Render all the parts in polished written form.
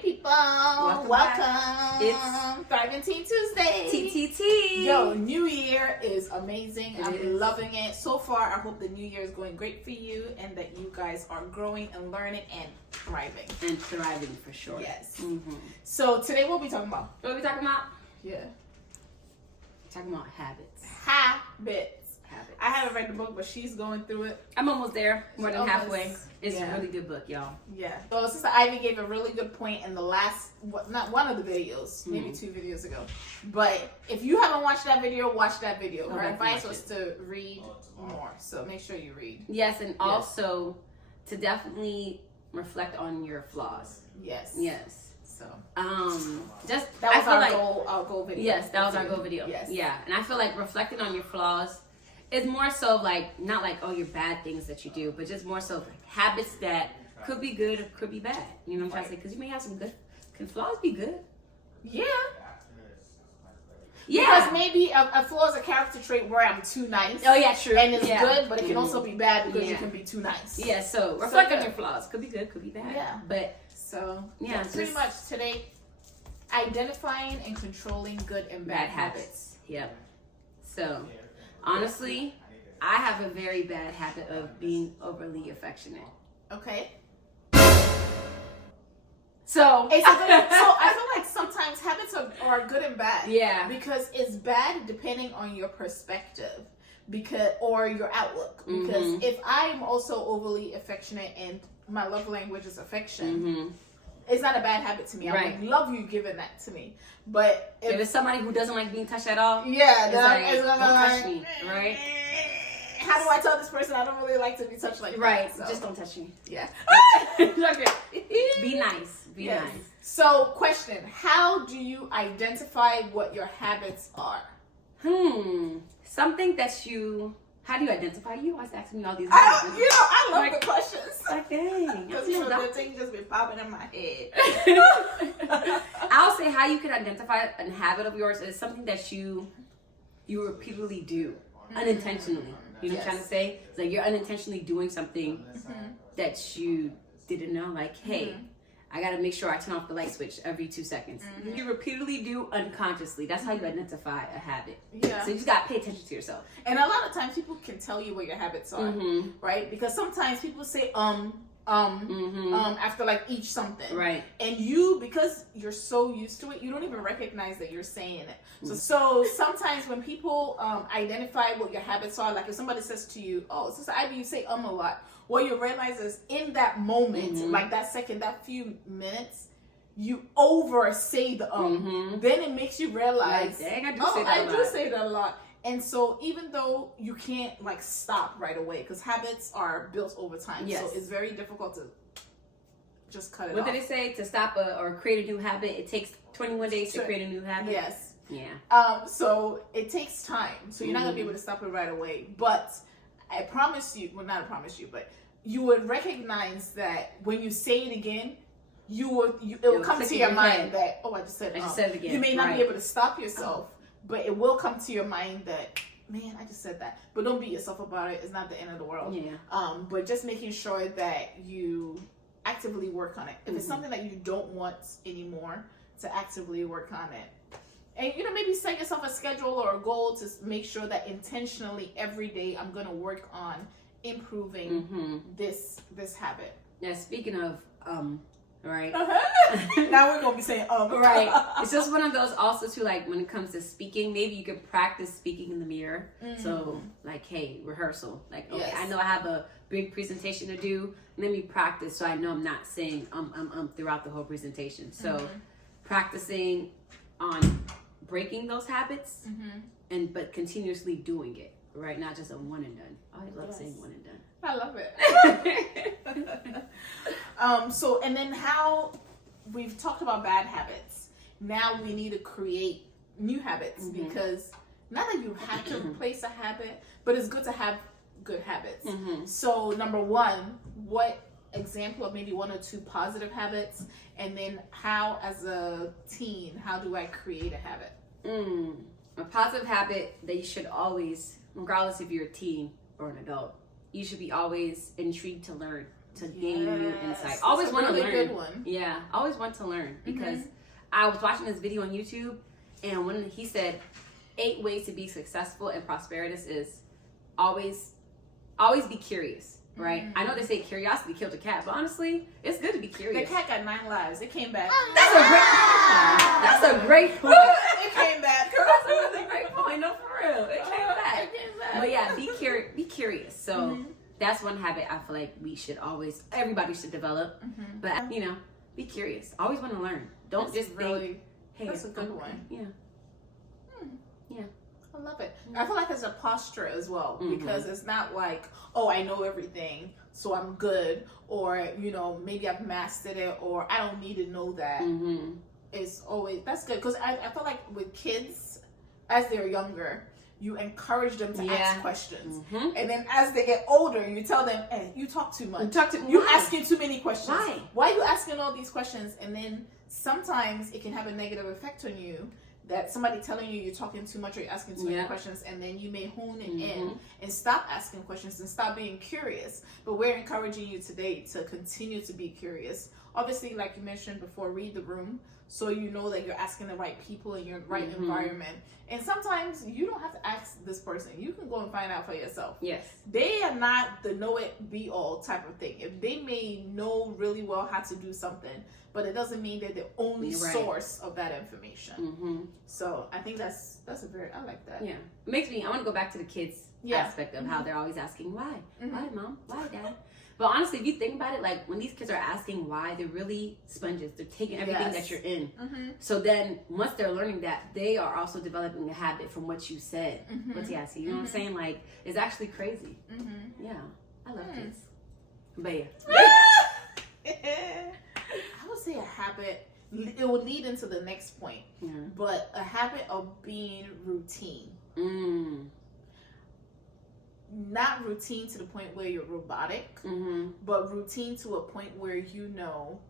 people. Welcome. It's Thriving Teen Tuesday. TTT. Yo, New Year is amazing. It I'm is. loving it. So far, I hope the New Year is going great for you and that you guys are growing and learning and thriving. And thriving for sure. Yes. Mm-hmm. So today, what are we talking about? What are we talking about? Yeah. Talking about habits. Habits. Habits. I haven't read the book, but she's going through it. I'm almost there. More than Almost. halfway. It's Yeah. a really good book, y'all. Yeah. So Sister Ivy gave a really good point in the last, not one of the videos, maybe 2 videos ago. But if you haven't watched that video, watch that video. Go Her back and advice watch was to read more. So make sure you read. Yes, and also to definitely reflect on your flaws. Yes. Yes. So just that was I feel our goal video. Yes, that was our goal video. Yes. Yeah, and I feel like reflecting on your flaws is more so like not like your bad things that you do, but just more so like habits that could be good or could be bad. You know what I'm trying to say? Because you may have some good. Can flaws be good? Yeah. Yeah. Because maybe a flaw is a character trait where I'm too nice. Oh yeah, true. And it's yeah. good, but it can also be bad because you Yeah. can be too nice. Yeah. So reflect on good. your flaws. Could be good. Could be bad. Yeah. But So Yeah, that's pretty just- much today. Identifying and controlling good and bad habits. Yep. So honestly, I have a very bad habit of being overly affectionate. Okay. So So I feel like sometimes habits are good and bad. yeah. Because it's bad depending on your perspective, or your outlook. Because Mhm. if I'm also overly affectionate and my love language is affection, Mm-hmm. it's not a bad habit to me. I Right. would love you giving that to me. But If it's somebody who doesn't like being touched at all, yeah, it's then like, it's gonna don't like, touch me, right? How do I tell this person I don't really like to be touched like Right. that? So, Just don't touch me. yeah. Okay. Be nice. Be Yes. nice. So, question: how do you identify what your habits are? Something that you. How do you identify? You always asking me all these. I love Like- the questions. Like dang. Because the thing just be popping in my head. I'll say how you can identify a habit of yours is something that you repeatedly do unintentionally. You know what I'm trying to say? It's like you're unintentionally doing something that you didn't know. Like, hey, I gotta make sure I turn off the light switch every 2 seconds. You repeatedly do unconsciously. That's how you identify a habit. Yeah. So you just gotta pay attention to yourself. And a lot of times people can tell you what your habits are, right? Because sometimes people say after like each something. Right. And you, because you're so used to it, you don't even recognize that you're saying it. So sometimes when people identify what your habits are, like if somebody says to you, "Oh, Sister Ivy, you say a lot," what you realize is in that moment, like that second, that few minutes, you over say the then it makes you realize, Like, dang, I do oh, say that a I do lot. say that a lot. And so even though you can't like stop right away, because habits are built over time, Yes. so it's very difficult to just cut it What off. did it say? To stop or create a new habit, it takes 21 days to create a new habit. Yes. Yeah. So it takes time. So you're not gonna be able to stop it right away. But I promise you, well, not I promise you, but you would recognize that when you say it again, it will come click to in your your mind head. that, oh, I just said it again. You may not Right. be able to stop yourself, but it will come to your mind that, man, I just said that. But don't beat yourself about it. It's not the end of the world. Yeah. But just making sure that you actively work on it. If it's something that you don't want anymore, to actively work on it. And maybe set yourself a schedule or a goal to make sure that intentionally every day I'm gonna work on improving this habit. Now speaking of right. Now we're gonna be saying Right. It's just one of those also too, like when it comes to speaking, maybe you can practice speaking in the mirror. So like, hey, rehearsal. Like, okay, Yes. I know I have a big presentation to do. Let me practice so I know I'm not saying throughout the whole presentation. So practicing on breaking those habits but continuously doing it. Right? Not just a one and done. I love saying one and done. I love it. So, and then how we've talked about bad habits. Now we need to create new habits because not that you have to replace a habit, but it's good to have good habits. So, number one, what example of maybe 1 or 2 positive habits, and then how, as a teen, how do I create a habit? A positive habit that you should always, regardless if you're a teen or an adult, you should be always intrigued to learn to gain new Yes, insight. that's Always a want to really learn. good one. Yeah, always want to learn because I was watching this video on YouTube, and when he said 8 ways to be successful and prosperous is always be curious. Right? I know they say curiosity killed a cat, but honestly, it's good to be curious. The cat got 9 lives. It came back. That's a great point. It came back. That's a really great point. No, for real. It came back. It came back. But yeah, be curious. So that's one habit I feel like everybody should develop. But you know, be curious. Always want to learn. Don't That's just really, think, hey, that's a good I'm okay. one. Yeah. Yeah. I love it. I feel like it's a posture as well because it's not like, oh, I know everything, so I'm good, or you know, maybe I've mastered it, or I don't need to know that. It's always that's good because I feel like with kids, as they're younger, you encourage them to ask questions, and then as they get older, you tell them, "Hey, you talk too much. You're asking too many questions. Why are you asking all these questions?" And then sometimes it can have a negative effect on you. That somebody telling you you're talking too much or you're asking too many questions, and then you may hone it in and stop asking questions and stop being curious. But we're encouraging you today to continue to be curious. Obviously, like you mentioned before, read the room so you know that you're asking the right people in your right environment. And sometimes you don't have to ask this person. You can go and find out for yourself. Yes. They are not the know-it-be-all type of thing. If they may know really well how to do something, but it doesn't mean they're the only source of that information. So I think that's I like that. Yeah. It makes me, I want to go back to the kids aspect of how they're always asking, why? Why, mom? Why, dad? But honestly, if you think about it, like when these kids are asking why, they're really sponges. They're taking everything that you're in. So then once they're learning that, they are also developing a habit from what you said. What's he asking? You know what I'm saying? Like, it's actually crazy. Yeah. I love kids. But yeah. I would say a habit, it would lead into the next point, but a habit of being routine. Not routine to the point where you're robotic, but routine to a point where you know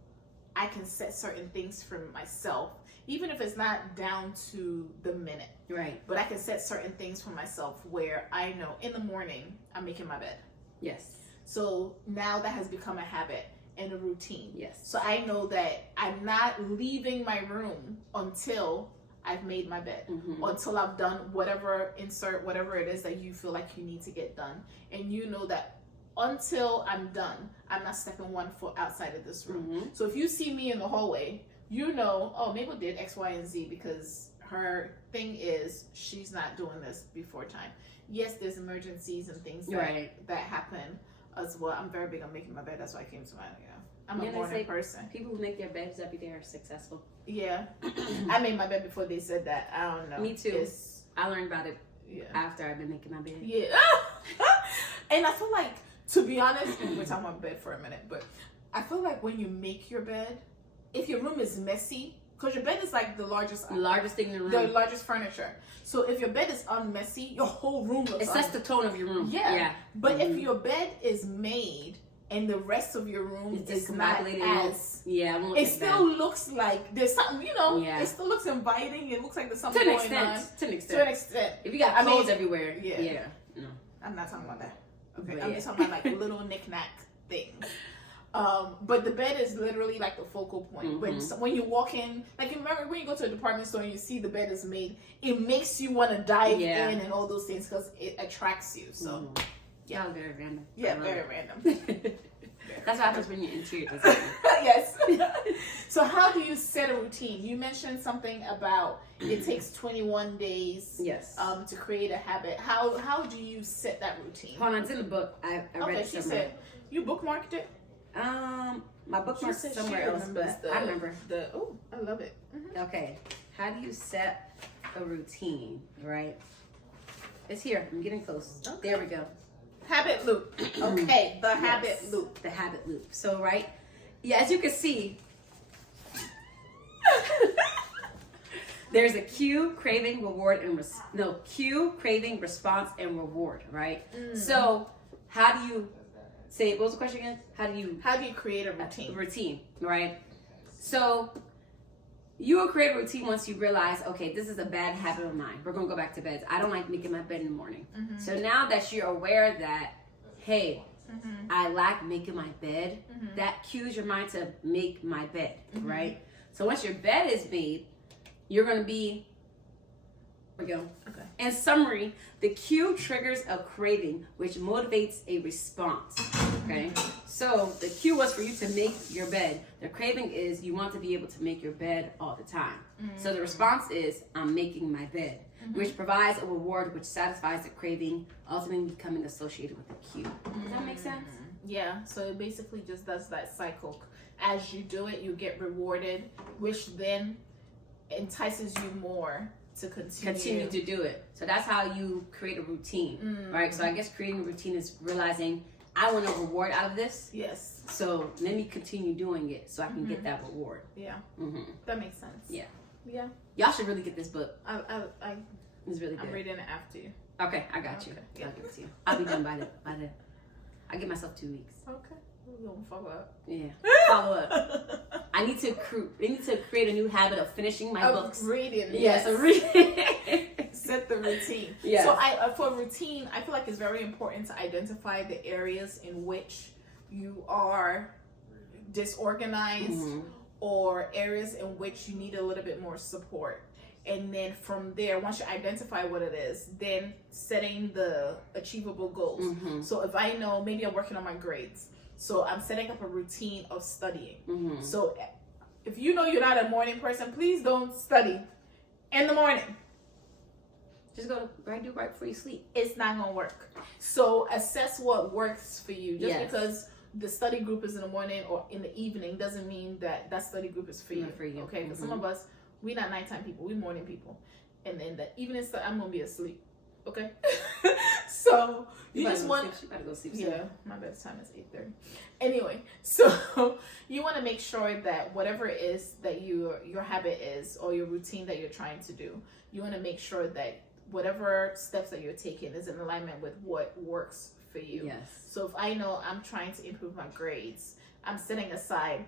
I can set certain things for myself, even if it's not down to the minute. Right. But I can set certain things for myself where I know in the morning I'm making my bed. Yes. So now that has become a habit and a routine. Yes. So I know that I'm not leaving my room until I've made my bed, until I've done whatever it is that you feel like you need to get done. And you know that until I'm done, I'm not stepping 1 foot outside of this room. So if you see me in the hallway, you know, oh, Mabel did X, Y, and Z because her thing is she's not doing this before time. Yes, there's emergencies and things that happen as well. I'm very big on making my bed. That's why I came to my, I'm a morning person. People who make their beds every day are successful. Yeah. I made my bed before they said that. I don't know. Me too. I learned about it after I've been making my bed. Yeah. And I feel like, to be honest, we're talking about bed for a minute, but I feel like when you make your bed, if your room is messy, because your bed is like the largest thing in the room. The largest furniture. So if your bed is unmessy, your whole room looks It sets the tone of your room. Yeah. But if your bed is made and the rest of your room is not as it still looks like there's something, it still looks inviting. It looks like there's something going on. To an extent. If you got clothes everywhere, no. I'm not talking about that. Okay, I'm just talking about like little knick-knack things. But the bed is literally like the focal point. When you walk in, like, you remember when you go to a department store and you see the bed is made, it makes you want to dive in and all those things because it attracts you. So that was very random. Yeah, very random. That's what happens when you're interior designer. Yes. So how do you set a routine? You mentioned something about it takes 21 days to create a habit. How do you set that routine? Hold on, it's in the book. I read it somewhere. Said, you bookmarked it? My bookmark's somewhere else, but I remember. Oh, I love it. Okay, how do you set a routine, right? It's here. I'm getting close. There we go. Habit loop. Okay, the habit loop. The habit loop. So, right? Yeah, as you can see, there's a cue, craving, reward, and cue, craving, response, and reward, right? So, how do you say, what was the question again? How do you create a routine? Routine, right? So, you will create a routine once you realize, okay, this is a bad habit of mine. We're going to go back to bed. I don't like making my bed in the morning. So now that you're aware that, hey, I lack making my bed. That cues your mind to make my bed, right? So once your bed is made, you're going to be, here we go. Okay. In summary, the cue triggers a craving, which motivates a response, okay? So the cue was for you to make your bed. The craving is you want to be able to make your bed all the time. So the response is, I'm making my bed, which provides a reward which satisfies the craving, ultimately becoming associated with the cue. Does that make sense? Yeah, so it basically just does that cycle. As you do it, you get rewarded, which then entices you more to continue To do it. So that's how you create a routine, right? So I guess creating a routine is realizing I want a reward out of this. Yes. So let me continue doing it so I can get that reward. Yeah. That makes sense. Yeah. Yeah. Y'all should really get this book. It's really good. I'm reading it after you. Okay, I got you. Okay, yeah. I'll give it to you. I'll be done by the. I give myself 2 weeks. Okay. We're gonna follow up. Yeah. Follow up. I need to create a new habit of finishing my books. Reading. Yes, a reading. Set the routine. Yes. So for routine, I feel like it's very important to identify the areas in which you are disorganized or areas in which you need a little bit more support. And then from there, once you identify what it is, then setting the achievable goals. So if I know maybe I'm working on my grades, so I'm setting up a routine of studying. So if you know you're not a morning person, please don't study in the morning. Just go to right before you sleep. It's not gonna work. So assess what works for you. Just because the study group is in the morning or in the evening doesn't mean that study group is for you. Okay, because some of us, we're not nighttime people, we're morning people. And then the evening stuff, I'm gonna be asleep. Okay? So you just want you gotta go sleep. Yeah, my bedtime is 8:30. Anyway, so you want to make sure that whatever it is that your habit is or your routine that you're trying to do, you want to make sure that whatever steps that you're taking is in alignment with what works for you. Yes. So if I know I'm trying to improve my grades, I'm setting aside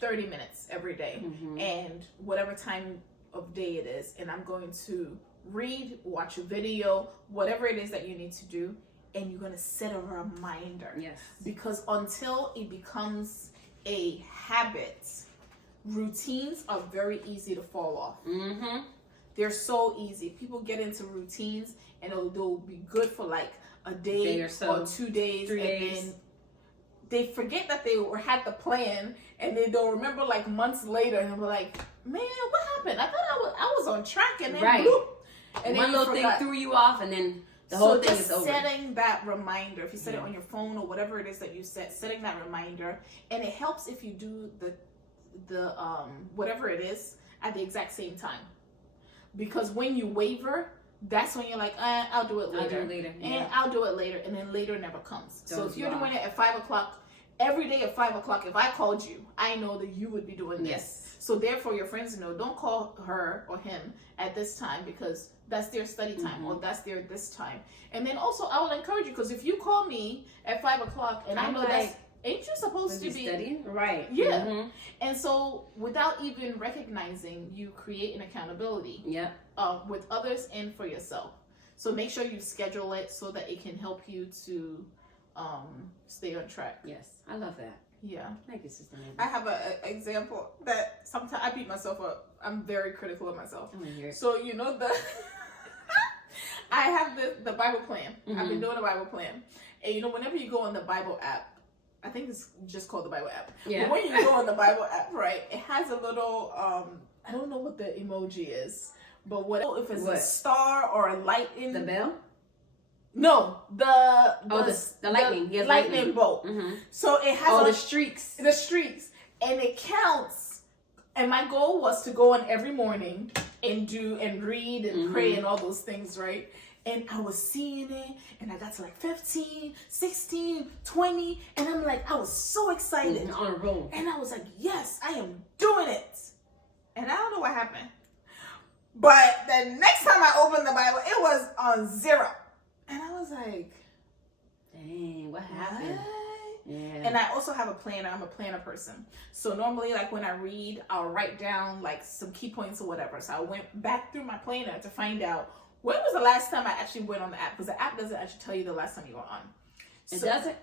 30 minutes every day and whatever time of day it is, and I'm going to read, watch a video, whatever it is that you need to do, and you're going to set a reminder. Yes. Because until it becomes a habit, routines are very easy to fall off. They're so easy. People get into routines and they'll be good for like a day or, so, or 2 days, 3 days. Then they forget that they had the plan, and then they'll remember like months later, and they'll be like, "Man, what happened? I thought I was on track, and then bloop, and one little thing threw you off, and then the whole thing is over." Setting that reminder, if you set it on your phone or whatever it is that you setting that reminder, and it helps if you do the whatever it is at the exact same time, because when you waver, that's when you're like, I'll do it later. And I'll do it later. And then later never comes. So if you're doing it at 5 o'clock, every day at 5 o'clock, if I called you, I know that you would be doing this. So therefore, your friends know, don't call her or him at this time because that's their study time or that's their this time. And then also, I will encourage you, because if you call me at 5 o'clock and I know that's, ain't you supposed to be studying? Right. Yeah. And so without even recognizing, you create an accountability with others and for yourself. So make sure you schedule it so that it can help you to stay on track. Yes, I love that. Yeah. Thank you, Sister Mabel. I have an example that sometimes I beat myself up. I'm very critical of myself. I want to hear it. So you know I have the Bible plan. I've been doing a Bible plan. And you know, whenever you go on the Bible app, I think it's just called the Bible app. Yeah. But when you go on the Bible app, right, it has a little, I don't know what the emoji is, but if it's a star or a light in the bell? No, the lightning. The lightning bolt. So it has the streaks. The streaks. And it counts. And my goal was to go on every morning and read and pray and all those things, right? And I was seeing it, and I got to like 15, 16, 20, and I'm like, I was so excited. On a roll. And I was like, yes, I am doing it. And I don't know what happened. But the next time I opened the Bible, it was on 0. And I was like, dang, what happened? What? Yeah. And I also have a planner. I'm a planner person. So normally, like when I read, I'll write down like some key points or whatever. So I went back through my planner to find out when was the last time I actually went on the app, because the app doesn't actually tell you the last time you were on. It doesn't?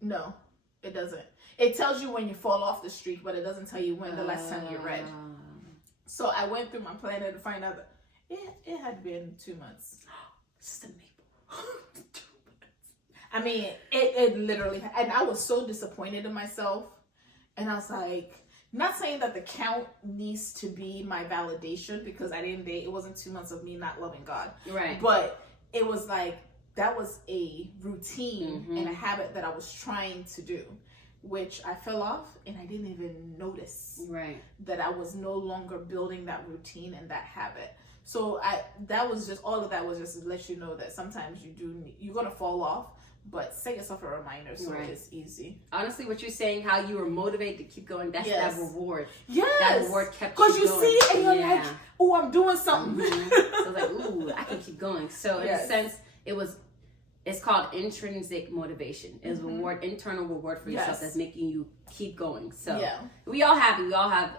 No, it doesn't. It tells you when you fall off the streak, but it doesn't tell you when the last time you read. So I went through my planner to find out that it had been 2 months. Sister Maple. 2 months. I mean, it literally, and I was so disappointed in myself. And I was like, not saying that the count needs to be my validation, because I didn't date. It wasn't 2 months of me not loving God. Right. But it was like, that was a routine and a habit that I was trying to do, which I fell off and I didn't even notice that I was no longer building that routine and that habit. So that was just, all of that was just to let you know that sometimes you're going to fall off, but set yourself a reminder so it's easy. Honestly, what you're saying, how you were motivated to keep going, that's that reward. Yes. That reward kept you going. Because you see it and you're like, oh, I'm doing something. So like, ooh, I can keep going. So in a sense, it's called intrinsic motivation. It's reward, internal reward for yourself that's making you keep going. So we all have it. We all have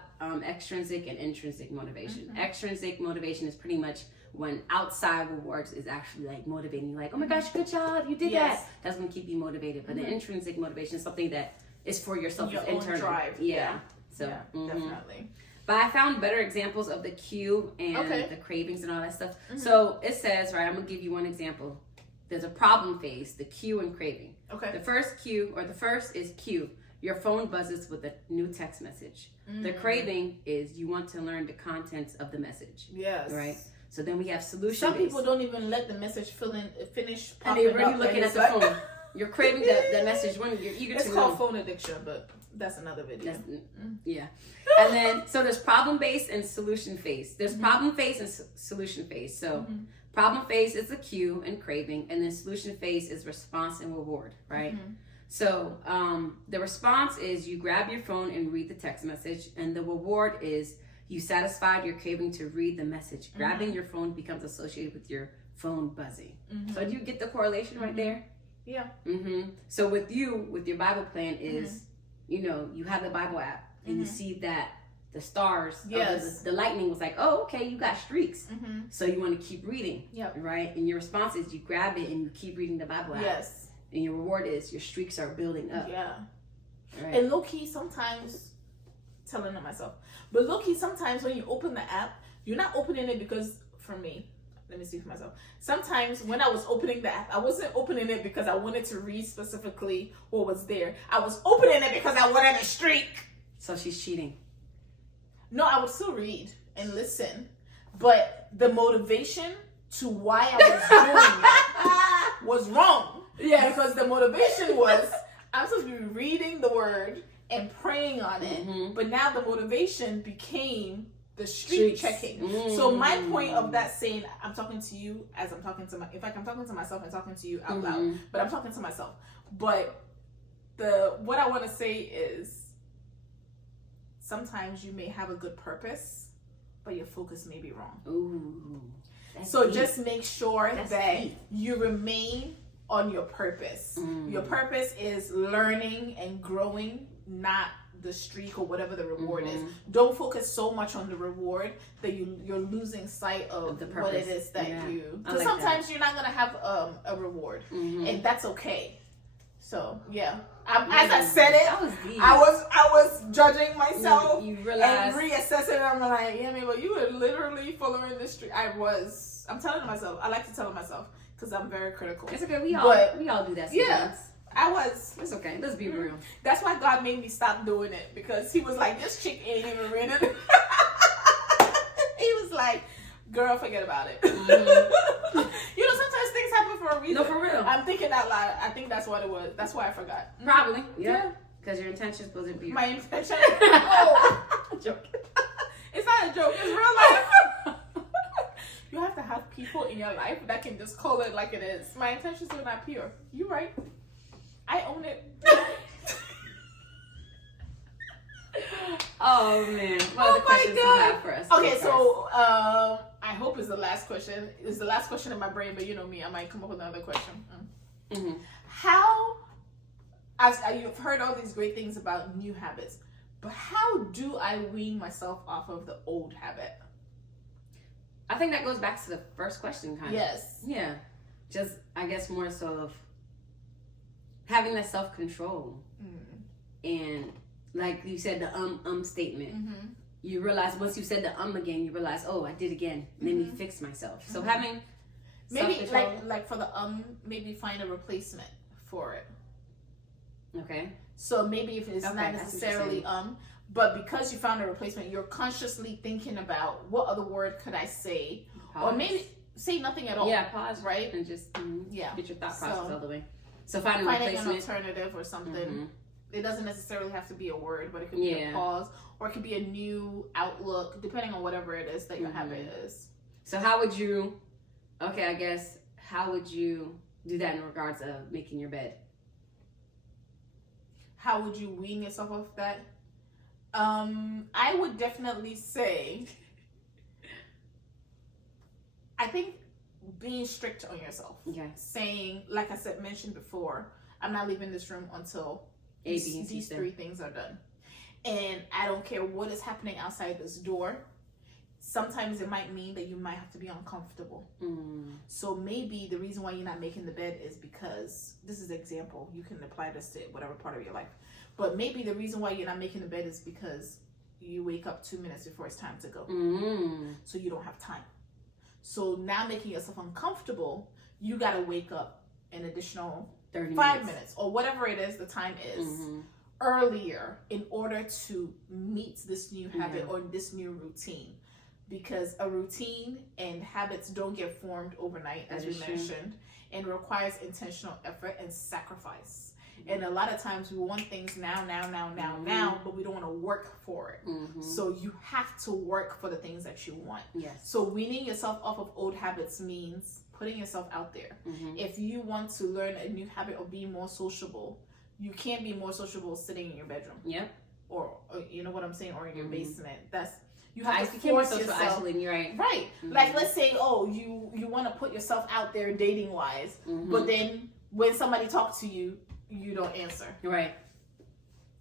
extrinsic and intrinsic motivation. Extrinsic motivation is pretty much when outside rewards is actually like motivating you, like, oh my gosh, good job, you did that. That's gonna keep you motivated. But the intrinsic motivation is something that is for yourself, your it's own internal. drive. So Definitely. But I found better examples of the cue and the cravings and all that stuff. So it says, right, I'm gonna give you one example. There's a problem phase, the cue and craving. Okay. The first is cue. Your phone buzzes with a new text message. The craving is you want to learn the contents of the message. Yes. Right? So then we have solution. Some people don't even let the message finish and popping they're really up looking at the phone. You're craving the message when you're eager to know. It's called phone addiction, but that's another video. Yeah. And then, so there's problem phase and solution phase. There's problem phase and solution phase. So problem phase is the cue and craving, and then solution phase is response and reward, right? So the response is you grab your phone and read the text message, and the reward is you satisfied your craving to read the message. Grabbing your phone becomes associated with your phone buzzing. So do you get the correlation right there? Yeah. So with your Bible plan is, you have the Bible app and you see that the stars, the lightning was like, oh, okay, you got streaks. So you want to keep reading, right? And your response is you grab it and you keep reading the Bible app. Yes. And your reward is your streaks are building up. Yeah. Right. And low-key sometimes, telling on myself, but low-key sometimes when you open the app, you're not opening it because, for me, let me speak for myself. Sometimes when I was opening the app, I wasn't opening it because I wanted to read specifically what was there. I was opening it because I wanted a streak. So she's cheating. No, I would still read and listen, but the motivation to why I was doing it was wrong. Yeah, because the motivation was I'm supposed to be reading the word and praying on it, but now the motivation became the streak checking. So my point of that saying, I'm talking to you as I'm talking to in fact, I'm talking to myself and talking to you out loud, but I'm talking to myself. But what I want to say is, sometimes you may have a good purpose, but your focus may be wrong. Ooh, so just make sure that you remain on your purpose. Your purpose is learning and growing, not the streak or whatever the reward is. Don't focus so much on the reward that you're losing sight of the what it is that you. Because sometimes you're not gonna have a reward, and that's okay. So as I said it, I was judging myself you realize, and reassessing. I'm like, but you were literally following the streak. I'm telling myself. I like to tell myself because I'm very critical. It's okay. We all do that sometimes. Yeah, I was. It's okay. Let's be real. That's why God made me stop doing it, because He was like, this chick ain't even reading. He was like, girl, forget about it. Sometimes things happen for a reason. No, for real. I'm thinking out loud. I think that's what it was. That's why I forgot. Probably. Yeah. Because your intention was to be. My intention? Oh. Joke. It's not a joke. It's real life. You have to have people in your life that can just call it like it is. My intentions were not pure. You're right. I own it. Oh man! What other questions do you have for us? Okay, so I hope it's the last question. It's the last question in my brain, but you know me, I might come up with another question. How? You've heard all these great things about new habits, but how do I wean myself off of the old habit? I think that goes back to the first question, kind of. Yes. Yeah. Just, I guess, more so of having that self-control. Mm. And like you said, the statement. Mm-hmm. You realize once you said the again, you realize, oh, I did again. And then you fix myself. So having maybe self-control. like for the maybe find a replacement for it. Okay. So maybe if it's Okay, not I see what you're necessarily saying. but because you found a replacement, you're consciously thinking about what other word could I say, Pause. or maybe say nothing at all. Yeah, pause. Right? And just Yeah. get your thought process So, all the way. So finding a an replacement. alternative or something. Mhm. It doesn't necessarily have to be a word, but it could be a Yeah. pause, or it could be a new outlook, depending on whatever it is that your habit is. So how would you, okay, I guess, how would you do that in regards of making your bed? How would you wean yourself off that? I would definitely say, I think being strict on yourself. Okay. Saying, like I said, mentioned before, I'm not leaving this room until A, B, and C these step. 3 things are done. And I don't care what is happening outside this door. Sometimes it might mean that you might have to be uncomfortable. So maybe the reason why you're not making the bed is because, this is an example, you can apply this to whatever part of your life, but maybe the reason why you're not making the bed is because you wake up 2 minutes before it's time to go. So you don't have time. So now making yourself uncomfortable, you got to wake up an additional 5 minutes or whatever it is the time is earlier in order to meet this new habit or this new routine. Because a routine and habits don't get formed overnight, as we mentioned, and requires intentional effort and sacrifice. And a lot of times we want things now, but we don't want to work for it. So you have to work for the things that you want. Yes. So weaning yourself off of old habits means putting yourself out there. If you want to learn a new habit or be more sociable, you can't be more sociable sitting in your bedroom. Yep. Or you know what I'm saying, or in your basement. You have to force force social yourself. isolating, you're right. Right. Like let's say, you want to put yourself out there dating wise, but then when somebody talks to you, you don't answer. Right.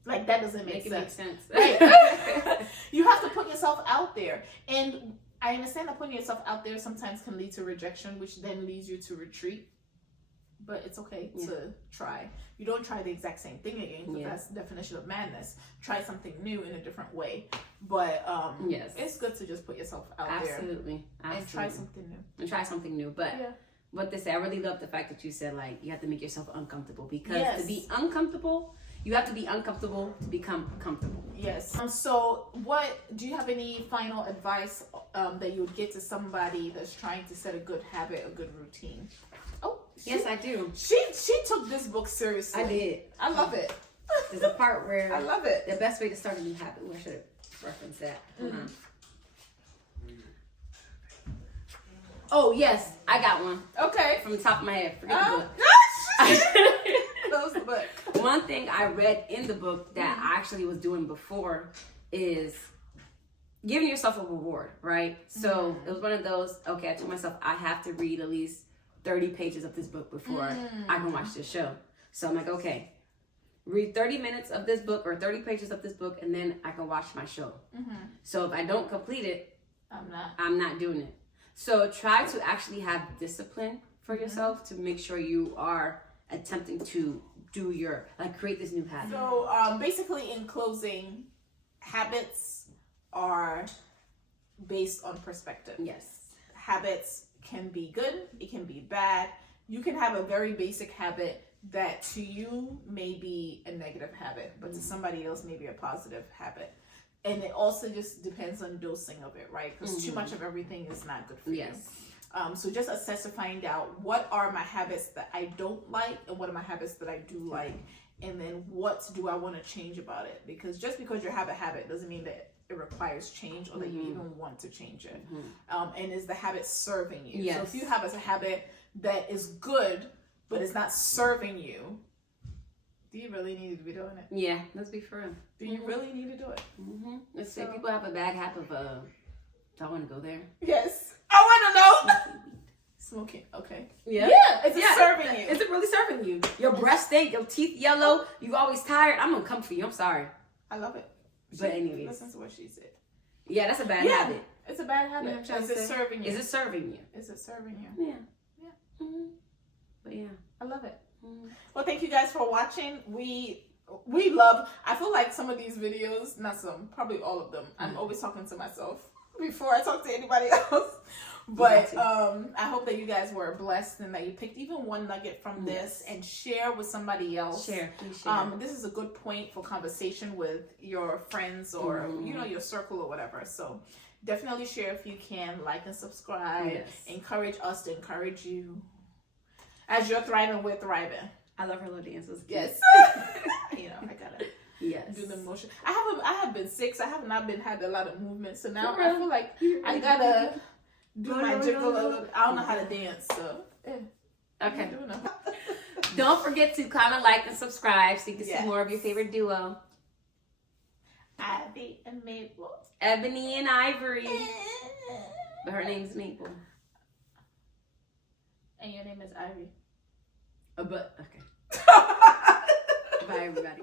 Like that doesn't make sense. sense. Right. You have to put yourself out there. And I understand that putting yourself out there sometimes can lead to rejection, which then leads you to retreat. But it's okay to try. You don't try the exact same thing again, because that's the definition of madness. Try something new in a different way. But it's good to just put yourself out there. Absolutely. And try something new. But what they say, I really love the fact that you said, like, you have to make yourself uncomfortable. Because to be uncomfortable, you have to be uncomfortable to become comfortable. Yes. So do you have any final advice that you would get to somebody that's trying to set a good habit, a good routine? Yes, I do. She took this book seriously. I did. I love it. There's a part where I love it. The best way to start a new habit. I should reference that. Oh yes, I got one. Okay. From the top of my head. Forget the book. Close the book. One thing I read in the book that I actually was doing before is giving yourself a reward, right? So it was one of those, okay, I told myself I have to read at least 30 pages of this book before I can watch this show. So I'm like, okay, read 30 minutes of this book or 30 pages of this book, and then I can watch my show. So if I don't complete it, I'm not doing it. So try to actually have discipline for yourself to make sure you are attempting to do create this new habit. So basically, in closing, habits are based on perspective. Yes. Habits can be good, it can be bad. You can have a very basic habit that to you may be a negative habit, but to somebody else may be a positive habit. And it also just depends on dosing of it, right? Because too much of everything is not good for you. So just assess to find out what are my habits that I don't like and what are my habits that I do like, and then what do I want to change about it? Because just because you have a habit doesn't mean that it requires change or that you even want to change it. And is the habit serving you? Yes. So if you have a habit that is good but it's not serving you, do you really need to be doing it? Yeah, let's be for real. Do you really need to do it? Let's say people have a bad habit of, do I want to go there? Yes. I want to know. Smoking. Okay. Yeah. Is it serving you? Is it really serving you? Your breath stink, your teeth yellow, you always tired. I'm gonna come for you. I'm sorry. I love it. But anyways. Listen to what she said. Yeah, that's a bad habit. It's a bad habit. Yeah, is it serving you? Is it serving you? Is it serving you? Yeah. But yeah. I love it. Well, thank you guys for watching. We love, I feel like some of these videos, not some, probably all of them, I'm always talking to myself before I talk to anybody else. But I hope that you guys were blessed and that you picked even one nugget from this and share with somebody else. Please share. This is a good point for conversation with your friends or your circle or whatever. So definitely share if you can, like and subscribe. Yes. Encourage us to encourage you. As you're thriving, we're thriving. I love her little dances. Yes. I gotta do the motion. I have been sick, so I have not had a lot of movement. So now I feel like I gotta do my jiggle a little. I don't know how to dance, so okay. Don't forget to comment, like, and subscribe so you can see more of your favorite duo. Ivy and Maple. Ebony and Ivory. But her name's Maple. And your name is Ivy. But okay. Bye, everybody.